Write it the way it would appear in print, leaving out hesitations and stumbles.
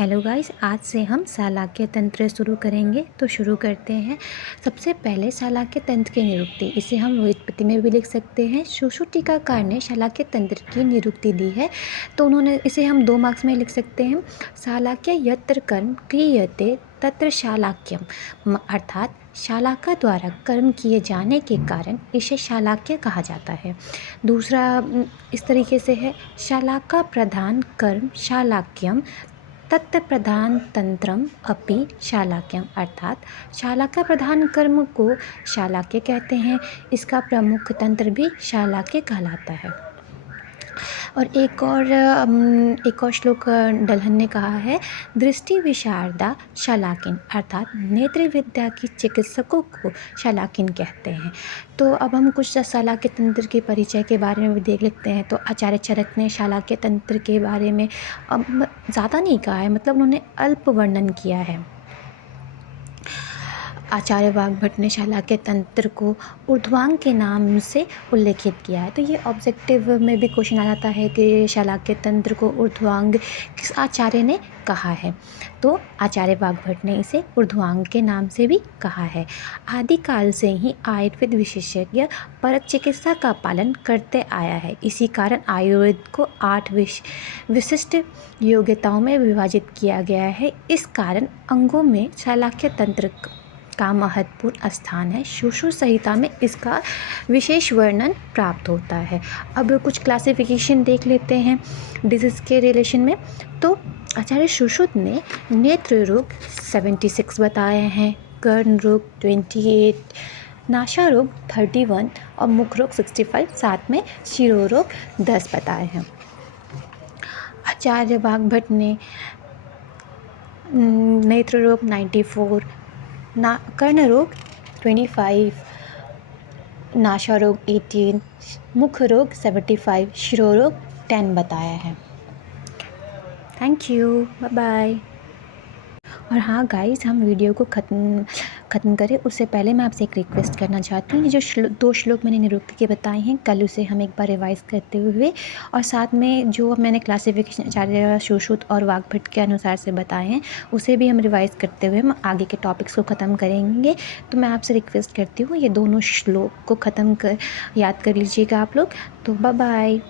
Hello guys, आज से हम शालाक्य तंत्र शुरू करेंगे। तो शुरू करते हैं। सबसे पहले शालाक्य तंत्र की निरुक्ति, इसे हम व्युत्पत्ति में भी लिख सकते हैं। सुश्रुत टीकाकार ने शालाक्य तंत्र की निरुक्ति दी है, तो उन्होंने इसे हम 2 मार्क्स में लिख सकते हैं। शालाक्य यत्र कर्म क्रियते तत्र शालाक्यम, अर्थात शालाका द्वारा कर्म किए जाने के कारण इसे शालाक्य कहा जाता है। दूसरा इस तरीके से है, शालाका प्रधान कर्म शालाक्यम तत्प्रधान तंत्रम अपि शालाक्यम, अर्थात शालाका प्रधान कर्म को शालाक्य कहते हैं, इसका प्रमुख तंत्र भी शालाक्य कहलाता है। और एक और श्लोक डलहन ने कहा है, दृष्टि विशारदा शालाकिन, अर्थात नेत्र विद्या की चिकित्सकों को शालाकिन कहते हैं। तो अब हम कुछ शालाक्य तंत्र के परिचय के बारे में भी देख लेते हैं। तो आचार्य चरक ने शालाक्य तंत्र के बारे में ज़्यादा नहीं कहा है, मतलब उन्होंने अल्प वर्णन किया है। आचार्य वाग्भट ने शालाक्य तंत्र को ऊर्ध्वांग के नाम से उल्लेखित किया है। तो ये ऑब्जेक्टिव में भी क्वेश्चन आ जाता है कि शालाक्य तंत्र को ऊर्ध्वांग किस आचार्य ने कहा है। तो आचार्य वाग्भट ने इसे ऊर्ध्वांग के नाम से भी कहा है। आदिकाल से ही आयुर्वेद विशेषज्ञ परक चिकित्सा का पालन करते आया है। इसी कारण आयुर्वेद को 8 विशिष्ट योग्यताओं में विभाजित किया गया है। इस कारण अंगों में शालाक्य तंत्र का महत्वपूर्ण स्थान है। सुश्रुत संहिता में इसका विशेष वर्णन प्राप्त होता है। अब कुछ क्लासिफिकेशन देख लेते हैं डिजीज़ के रिलेशन में। तो आचार्य सुश्रुत ने नेत्र रोग 76 बताए हैं, कर्ण रोग 28, नासा रोग 31 और मुख रोग 65, साथ में शिरोरोग 10 बताए हैं। आचार्य वाग्भट ने नेत्र रोग 94, कर्ण रोग 25, नासा रोग 18, मुख रोग 75, शिरोरोग 10 बताया है। Thank you, bye bye. और हाँ गाइस, हम वीडियो को ख़त्म करें उससे पहले मैं आपसे एक रिक्वेस्ट करना चाहती हूँ। ये जो 2 श्लोक मैंने निरुक्ति के बताए हैं, कल उसे हम एक बार रिवाइज़ करते हुए, और साथ में जो मैंने क्लासिफिकेशन आचार्य सुश्रुत और वाग्भट के अनुसार से बताए हैं, उसे भी हम रिवाइज़ करते हुए हम आगे के टॉपिक्स को ख़त्म करेंगे। तो मैं आपसे रिक्वेस्ट करती हूँ, ये दोनों श्लोक को याद कर लीजिएगा आप लोग। तो बाय बाय।